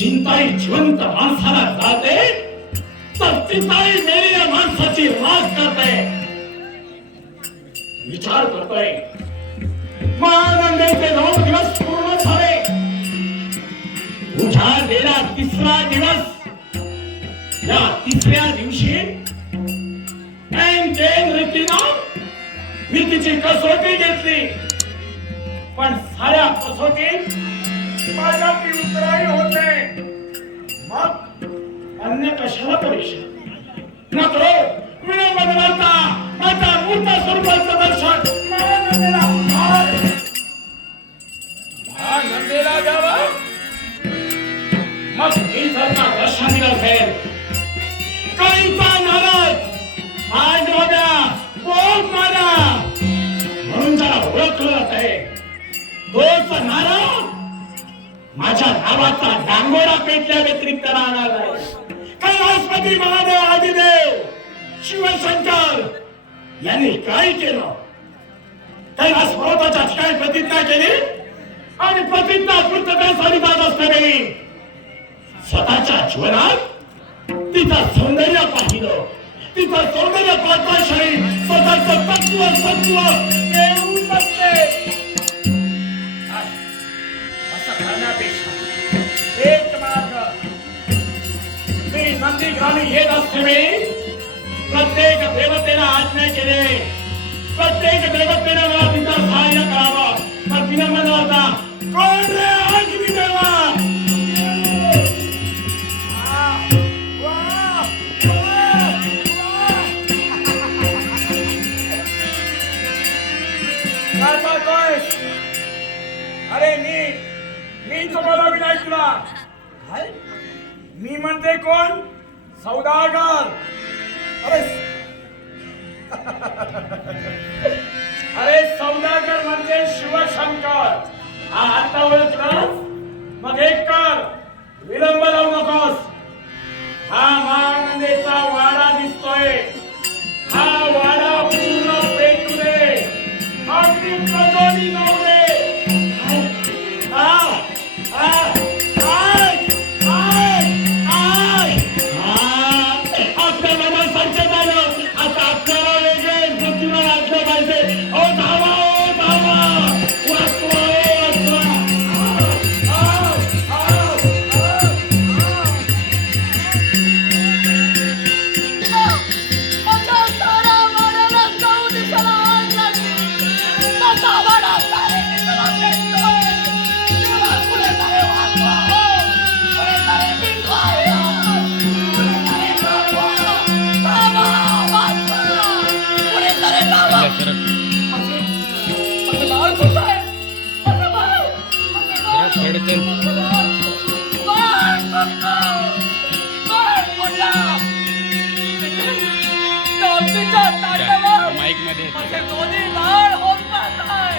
चिंताई जिवंत माणसाला जाते तर चिंताई मेली या माणसाची राग करते. विचार करतोय. महानंदेचे नऊ दिवस पूर्ण झाले. उठा गेला तिसरा दिवस. या तिसऱ्या दिवशी मी तिची कसोटी घेतली. पण साऱ्या कसोटीत माझ्या ती उतराई होते. मग अन्य कशाला परीक्षा? नको माझ्या नावाचा डांगोरा पेटल्या व्यतिरिक्त राहणार आहे कैलासपती महादेव आदिदेव शिवशंकर यांनी काय केलं? कैलास पर्वताच्या ठिकाणी प्रतिज्ञा केली आणि प्रतिज्ञा पूर्ततेसाठी जात असताना स्वतःच्या जीवनात तिचं सौंदर्य पाहिलं. तिचं सौंदर्य पाहताशाही स्वतःच तत्व सत्व येऊन बसते असं करण्यापेक्षा मी नंदी येत असते मी प्रत्येक देवतेला आज्ञा केले. प्रत्येक देवतेने मला तिचा सहाय्य करावं. तर तिने म्हणलं होता कोण रे अग्नी देवा? अरे मी मी तुम्हाला विनायक तुला. मी म्हणते कोण? सौदागर! अरे अरे सौदागर म्हणजे शिवशंकर. हा आता ओळखला मग एक माईकमध्ये माझे दोन्ही बाळ होत जाताय.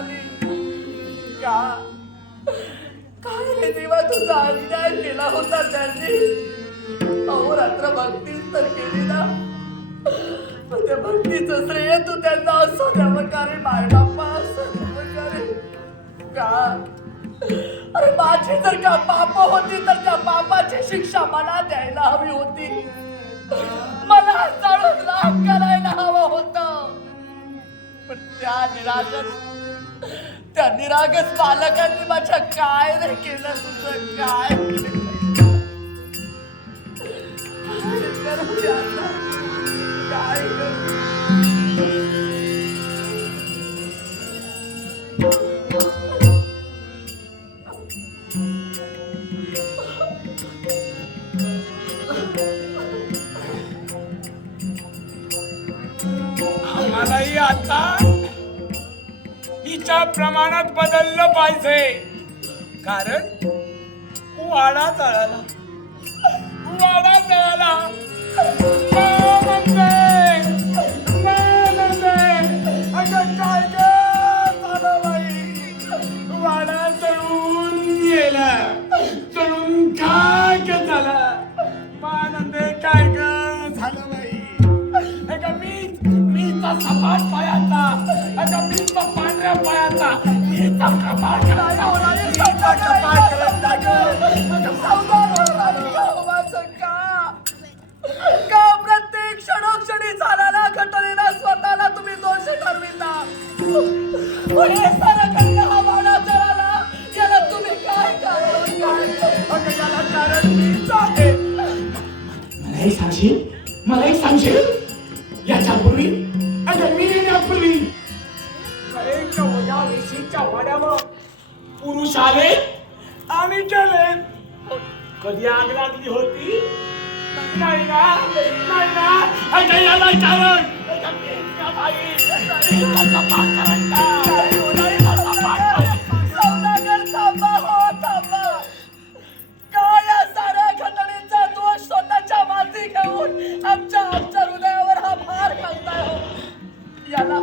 झाली. का काय रे देवा तुझा अन्याय केला होता त्यांनी. अहोरात्र भक्तीच तर केली ना. पण त्या भक्तीचं श्रेय तू त्यांना असो द्यावं का रे माय बाप्पा? असं द्यावं का रे? का? अरे माझी जर का पाप होती तर त्या पापाची शिक्षा मला द्यायला हवी होती. मला जळून लाभ करायला हवं होत. पण त्या निरागस निरागस पालकांनी माझ्या काय रे केलं तुझं काय आम्हालाही काय आता? तिच्या प्रमाणात बदललं पाहिजे. कारण वाडा तळाला. वाडा तळाला. मा म्हणते, अगं काय झालं? बाई? मी जळून सपाट पायाचा. काय ग अगं मीच सपाट पायाचा अगं मीचा पांढऱ्या का प्रत्येक क्षणोक्षणी झालेल्या घटनेला स्वतःला तुम्ही दोषी ठरविता पण हे सारं घडलं हा जळाला याला तुम्ही काय कारण काय अगं याला कारण मीच आहे सांगशील? मलाही सांगशील? याच्यापूर्वी आणि मी येण्यापूर्वी या वाड्यावर पुरुष आले आणि गेले. कधी आग लागली होती? नाही ना नाही ना. याला कारण सौदागर थांबा हो थांबा काय या साऱ्या घटनेचा दोष स्वतःच्या माती घेऊन आमच्या आमच्या हृदयावर हा भार घालताय हो याला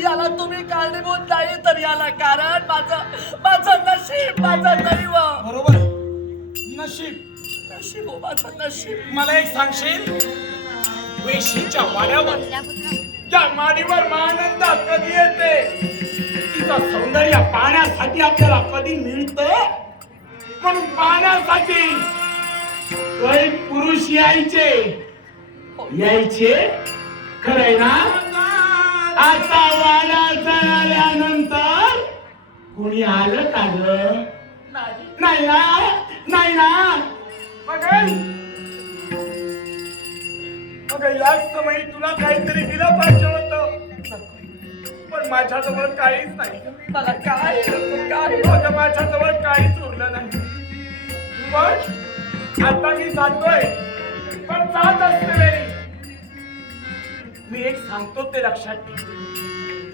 याला तुम्ही कारणीभूत नाही तर याला कारण माझं माझं नशीब माझं दैव. बरोबर. नशीब. नशीब हो माझं नशीब. मला एक सांगशील? वेशीच्या वाड्यावर या माडीवर महानंद कधी येते? तिचं सौंदर्य पाहण्यासाठी आपल्याला कधी मिळत? म्हणून पाहण्यासाठी काही पुरुष यायचे. यायचे? खरंय ना? आता वाडा जळाल्यानंतर कुणी आलं का ग नाही ना नाही ना. मग मग याच समयी तुला काहीतरी दिलं पाहिजे होतं. पण माझ्याजवळ काहीच नाही. मला काय काय माझ्याजवळ काहीच उरलं नाही. पण आता मी जातोय पण जात असते. वेळी मी एक सांगतो ते लक्षात ठेव.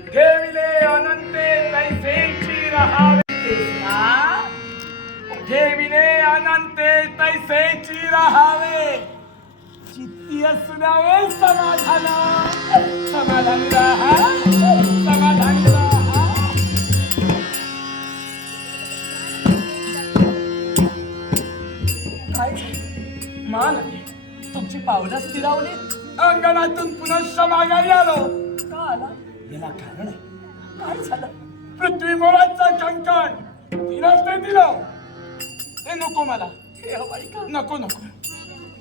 ठेविले अनंते तैसेची राहावे ठेविले अनंते तैसेची राहावे. चित्ती असू समाधाना. समाधान समाधानी राहा. समाधानी राहा. मान तुमची पावलं स्थिरावली अंगणातून पुनश्च मागायला आलो. का आला? याला कारण आहे. काय झालं? पृथ्वी मोराचं कंकण तिनं ते दिलं. ते नको मला. हे हवाई का? नको नको.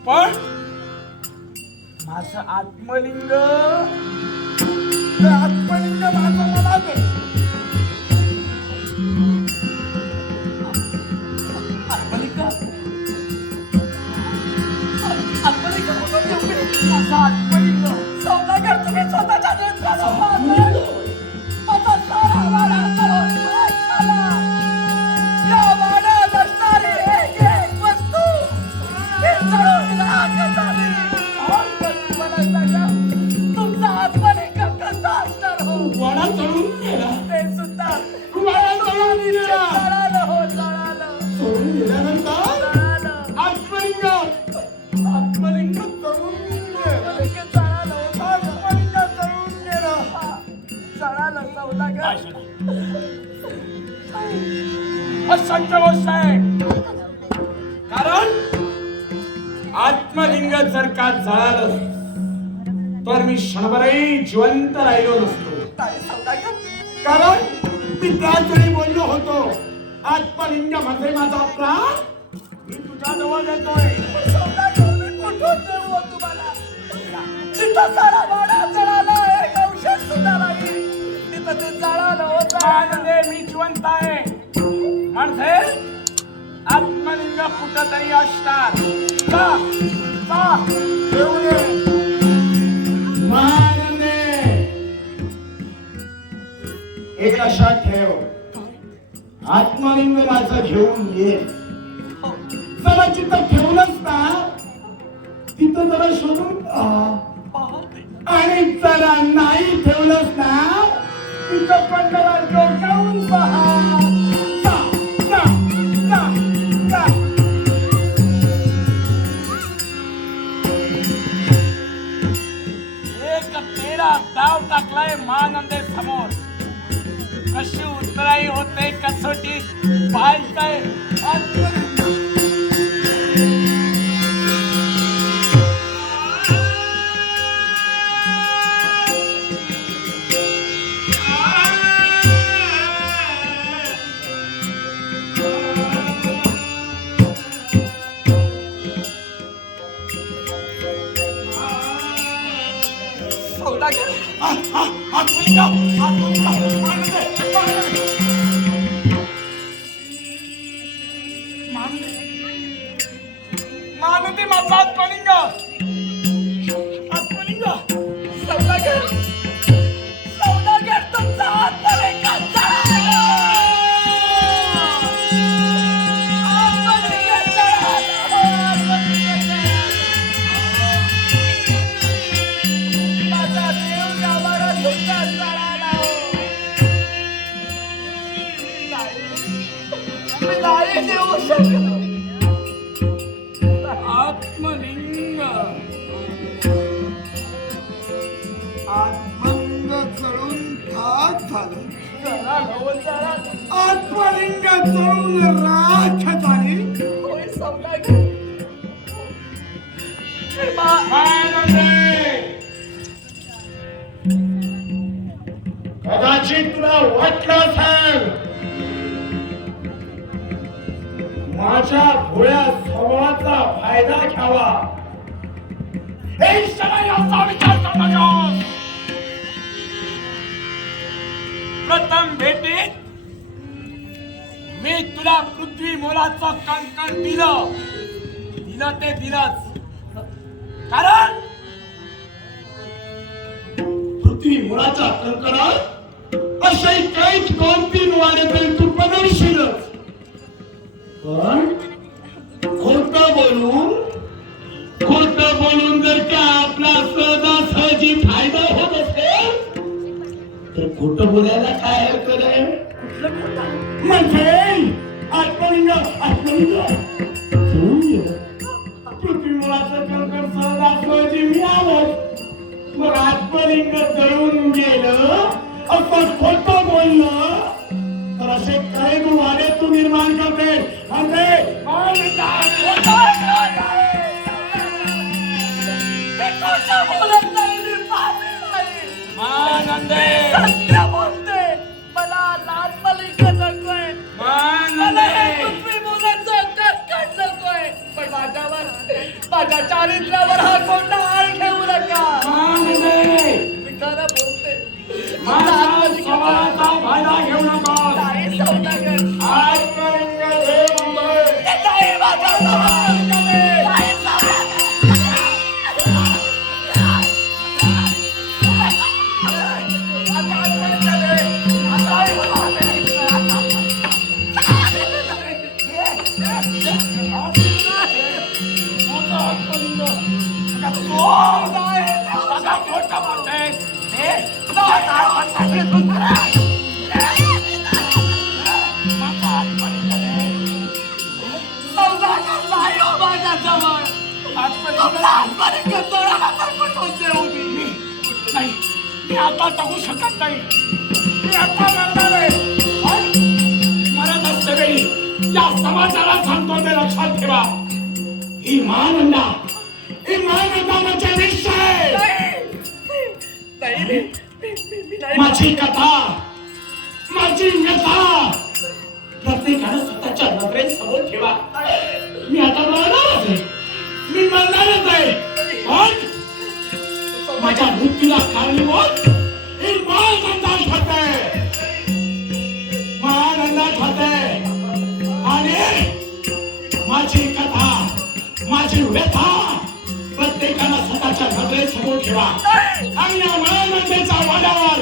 पण माझं आत्मलिंग. ते आत्मलिंग चढून गेला ते सुद्धा वाडा चढून गेला जळालं हो, जळालं. चढून गेल्यानंतर आत्मलिंग आत्मलिंग चढून गेलं आत्मलिंग चढून गेलं असंख्य गोष्ट आहे कारण आत्मलिंग जर का झालं तर मी क्षणभरही जिवंत राहिलो नसतो मी त्याच वेळी बोललो होतो आत्मलिंगमध्ये माझा प्राण मी तुझ्या जवळ येतोय मी हो तुम्हाला? जिथं सारा वाडा जळाला, एक एक लक्षात ठेव. आत्मलिंग माझं घेऊन ये. चला चित्त ठेवलंच ना. तिथं जरा शोधून आणि चला नाही ठेवलंच ना. तिथं पण जरा डोकावून पहा. टाकलाय महानंदे समोर कशी उतराई होते कसोटी. पाहताय. महानंदी माझा आत्मलिंग आत्मलिंग. आत्मलिंग जळून खाक झालं. आत्मलिंग जळून राख झाली. कदाचित तुला वाटलं असेल माझ्या भोळ्या स्वभावाचा फायदा घ्यावा. हे सगळे असा विचार करू प्रथम भेटीत मी तुला पृथ्वी मोलाचं कंकण दिलं. दिलं ते दिलंच. कारण पृथ्वी मोलाचा कंकणा असे काहीच कोणती तीन तरी तू बनवशीलच. पण बोलून खोट बोलून जर का आपला सहजासहजी फायदा होत असेल तर खोट बोलायला काय हरकत आहे? म्हणजे आत्मलिंग आत्मलिंग. सहजासहजी मग आत्मलिंग जळून गेलं. असं खोट बोललं तर असे काही वादे तू निर्माण करते. म्हणजे सत्य बोलते. मला हे पृथ्वी मुलाचं. पण माझ्यावर माझ्या चारित्र्यावर हा कोणता आळ घेऊ नका. मानंदे मी खरं बोलते माझा फायदा घेऊ नकोस मी? नाही आता जगू शकत नाही मी आता आहे मरत या समाजाला सांगतो ते लक्षात ठेवा ही महानंदा माझी कथा माझी व्यथा. प्रत्येकानं स्वतःच्या नजरेत समोर ठेवा. मी आता मरणारच आहे. मी मरणारच आहे. पण माझ्या मृत्यूला कारणीभूत हे होते माझी कथा माझी व्यथा प्रत्येकाला स्वतःच्या नजरेत समोर ठेवा. आणि या महानंदेच्या वाड्यावर